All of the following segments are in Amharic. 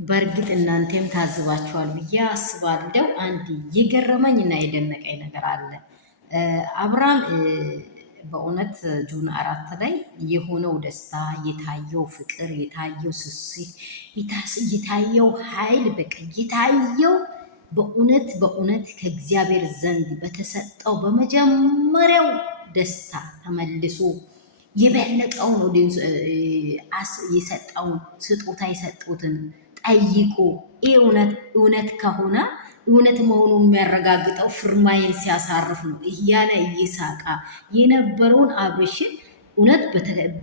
በእርግጥ እናንተም ታዝባችኋል ብዬ አስባለሁ። አንድ የገረመኝ እና የደነቀኝ ነገር አለ። አብርሃም በእውነት ጁን 4 ላይ የሆነው ደስታ፣ የታየው ፍቅር፣ የታየው ስስት፣ የታየው ኃይል በቃ የታየው በእውነት ከእግዚአብሔር ዘንድ በተሰጠው በመጀመሪያው ደስታ ተመልሶ የበለጠውን የሰጠውን ስጦታ የሰጡትን ጠይቆ ይህ እውነት ከሆነ እውነት መሆኑን የሚያረጋግጠው ፍርማዬን ሲያሳርፍ ነው እያለ እየሳቃ የነበረውን አብርሽን እውነት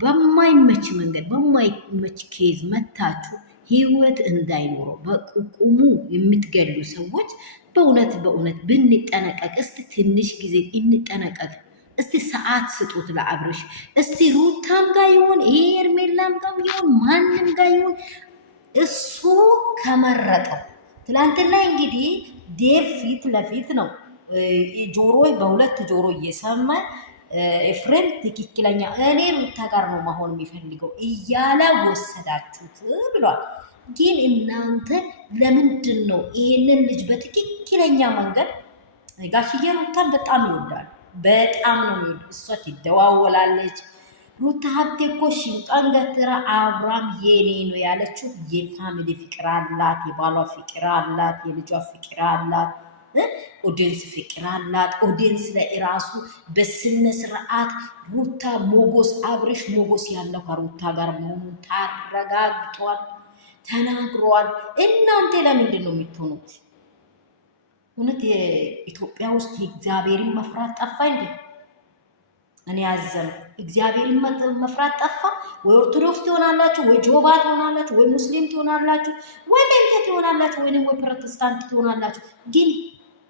በማይመች መንገድ በማይመች ኬዝ መታችሁ ህይወት እንዳይኖረው በቁሙ የምትገሉ ሰዎች በእውነት ብንጠነቀቅ፣ እስቲ ትንሽ ጊዜ እንጠነቀቅ። እስቲ ሰዓት ስጡት ለአብርሽ። እስቲ ሩታም ጋር ይሁን ኤርሜላም ጋር ይሁን ማንም ጋር ይሁን እሱ ከመረጠው። ትላንትና እንግዲህ ዴቭ ፊት ለፊት ነው ጆሮ በሁለት ጆሮ እየሰማ ኤፍሬም ትክክለኛ እኔ ሩታ ጋር ነው መሆን የሚፈልገው እያለ ወሰዳችሁት ብሏል። ግን እናንተ ለምንድን ነው ይህንን ልጅ በትክክለኛ መንገድ ጋሽዬ ሩታን በጣም ይወዳል፣ በጣም ነው የሚወዱ። እሷ ትደዋወላለች። ሩታ ሀብቴ እኮ ሽንጧን ገትራ አብርሃም የኔ ነው ያለችው የፋሚሊ ፍቅር አላት፣ የባሏ ፍቅር አላት፣ የልጇ ፍቅር አላት፣ ኦዲየንስ ፍቅር አላት። ኦዲየንስ ላይ ራሱ በስነ ስርዓት ሩታ ሞጎስ አብርሽ ሞጎስ ያለው ከሩታ ጋር መሆኑን ታረጋግጧል፣ ተናግሯል። እናንተ ለምንድን ነው የምትሆኑት? እውነት የኢትዮጵያ ውስጥ የእግዚአብሔርን መፍራት ጠፋ እንዴ? እኔ ያዘን እግዚአብሔርን መፍራት ጠፋ። ወይ ኦርቶዶክስ ትሆናላችሁ፣ ወይ ጆባ ትሆናላችሁ፣ ወይ ሙስሊም ትሆናላችሁ፣ ወይ ጴንጤ ትሆናላችሁ፣ ወይ ፕሮቴስታንት ትሆናላችሁ። ግን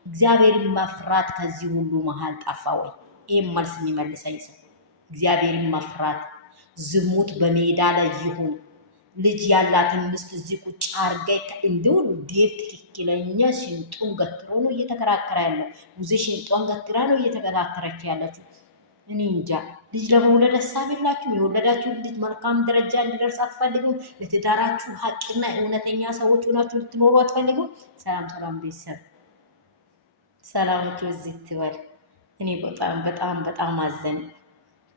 እግዚአብሔርን መፍራት ከዚህ ሁሉ መሃል ጠፋ ወይ? ይህም መልስ የሚመልሰኝ ሰው እግዚአብሔርን መፍራት። ዝሙት በሜዳ ላይ ይሁን ልጅ ያላትን ምስት እዚህ ቁጭ አርጋ እንዲሁ ዴቭ ትክክለኛ ሽንጡን ገትሮ ነው እየተከራከረ ያለው። ውዚ ሽንጧን ገትራ ነው እየተከራከረች ያለችው። እኔ እንጃ። ልጅ ለመውለድ ሀሳብ የላችሁ? የወለዳችሁ ልጅ መልካም ደረጃ እንዲደርስ አትፈልጉም? ለትዳራችሁ ሀቅና እውነተኛ ሰዎች ሆናችሁ ልትኖሩ አትፈልጉም? ሰላም ቤተሰብ፣ ሰላማችሁ እዚህ ትበል። እኔ በጣም አዘን።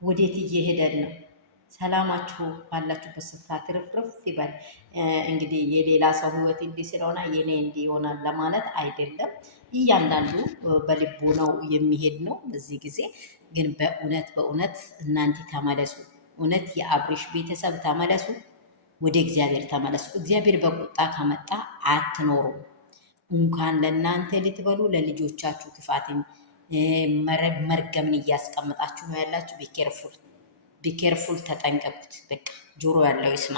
ወዴት እየሄደን ነው? ሰላማችሁ ባላችሁበት ስፍራ ትርፍርፍ ይበል። እንግዲህ የሌላ ሰው ህይወት እንዲህ ስለሆነ የኔ እንዲህ ይሆናል ለማለት አይደለም። እያንዳንዱ በልቡ ነው የሚሄድ ነው። በዚህ ጊዜ ግን በእውነት እናንተ ተመለሱ። እውነት የአብርሽ ቤተሰብ ተመለሱ፣ ወደ እግዚአብሔር ተመለሱ። እግዚአብሔር በቁጣ ከመጣ አትኖሩም። እንኳን ለእናንተ ልትበሉ ለልጆቻችሁ ክፋትን መርገምን እያስቀምጣችሁ ነው ያላችሁ። ቢኬርፉል ተጠንቀቁት። በቃ ጆሮ ያለው ይስማ።